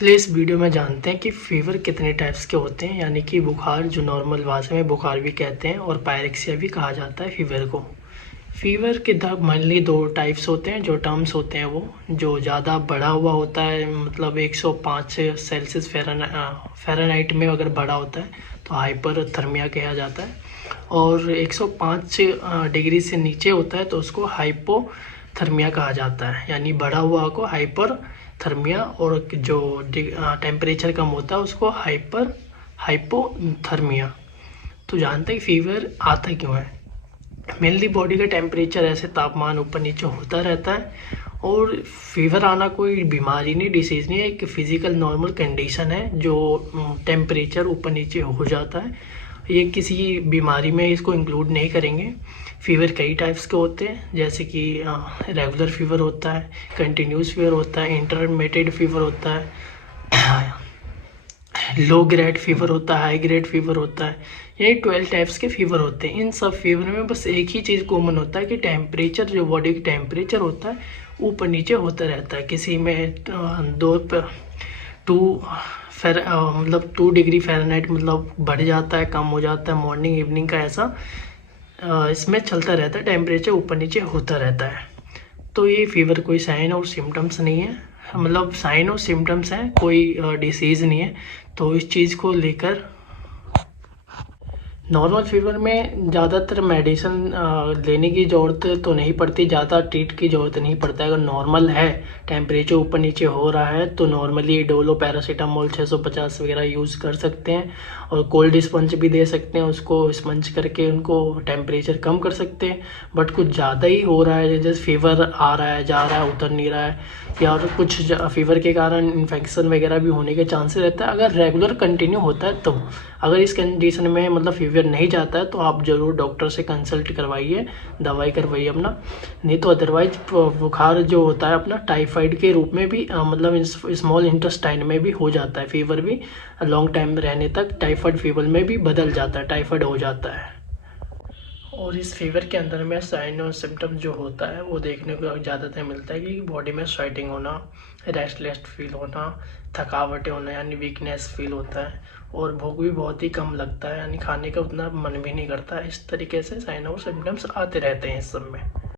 चलिए इस वीडियो में जानते हैं कि फ़ीवर कितने टाइप्स के होते हैं, यानी कि बुखार जो नॉर्मल भाषा में बुखार भी कहते हैं और पायरेक्सिया भी कहा जाता है फ़ीवर को। फ़ीवर के मेनली दो टाइप्स होते हैं, जो टर्म्स होते हैं वो जो ज़्यादा बढ़ा हुआ होता है, मतलब 105 सेल्सियस फ़ारेनहाइट में अगर बढ़ा होता है तो हाइपरथर्मिया कहा जाता है, और 105 डिग्री से नीचे होता है तो उसको हाइपोथर्मिया कहा जाता है, यानी बढ़ा हुआ को हाइपर थर्मिया, और जो टेम्परेचर कम होता है उसको हाइपोथर्मिया। तो जानते हैं फीवर आता क्यों है। मेनली बॉडी का टेम्परेचर ऐसे तापमान ऊपर नीचे होता रहता है, और फीवर आना कोई बीमारी नहीं, डिसीज़ नहीं है, एक फिज़िकल नॉर्मल कंडीशन है जो टेम्परेचर ऊपर नीचे हो जाता है। ये किसी बीमारी में इसको इंक्लूड नहीं करेंगे। फ़ीवर कई टाइप्स के होते हैं, जैसे कि रेगुलर फीवर होता है, कंटिन्यूस फीवर होता है, इंटरमिटेड फीवर होता है, लो ग्रेड फीवर होता है, हाई ग्रेड फीवर होता है। यही 12 टाइप्स के फीवर होते हैं। इन सब फीवर में बस एक ही चीज़ कॉमन होता है कि टेम्परेचर, जो बॉडी की टेम्परेचर होता है ऊपर नीचे होता रहता है। किसी में टू मतलब 2 डिग्री फ़ारेनहाइट मतलब बढ़ जाता है, कम हो जाता है, मॉर्निंग इवनिंग का ऐसा इसमें चलता रहता है, टेम्परेचर ऊपर नीचे होता रहता है। तो ये फीवर कोई साइन और सिम्टम्स नहीं है, मतलब साइन और सिम्टम्स हैं, कोई डिसीज़ नहीं है। तो इस चीज़ को लेकर नॉर्मल फीवर में ज़्यादातर मेडिसिन लेने की ज़रूरत तो नहीं पड़ती, ज़्यादा ट्रीट की ज़रूरत नहीं पड़ता है। अगर नॉर्मल है, टेम्परेचर ऊपर नीचे हो रहा है, तो नॉर्मली डोलो पैरासीटामोल 650 वगैरह यूज़ कर सकते हैं, और कोल्ड स्पंज भी दे सकते हैं, उसको स्पंज करके उनको टेम्परेचर कम कर सकते हैं। बट कुछ ज़्यादा ही हो रहा है, जैसे फीवर आ रहा है, जा रहा है, उतर नहीं रहा है, या और कुछ फीवर के कारण इन्फेक्शन वगैरह भी होने के चांसेस रहता है। अगर रेगुलर कंटिन्यू होता है तो, अगर इस कंडीशन में मतलब फीवर नहीं जाता है तो आप ज़रूर डॉक्टर से कंसल्ट करवाइए, दवाई करवाइए अपना। नहीं तो अदरवाइज बुखार जो होता है अपना टाइफाइड के रूप में भी मतलब स्मॉल इंटेस्टाइन में भी हो जाता है। फीवर भी लॉन्ग टाइम रहने तक टाइफाइड फीवर में भी बदल जाता है, टाइफाइड हो जाता है। और इस फीवर के अंदर में साइन और सिम्टम जो होता है वो देखने को ज़्यादातर मिलता है कि बॉडी में स्वेटिंग होना, रेस्टलेस फील होना, थकावटें होना यानी वीकनेस फील होता है, और भूख भी बहुत ही कम लगता है, यानी खाने का उतना मन भी नहीं करता। इस तरीके से साइन और सिम्टम्स आते रहते हैं इस सब में।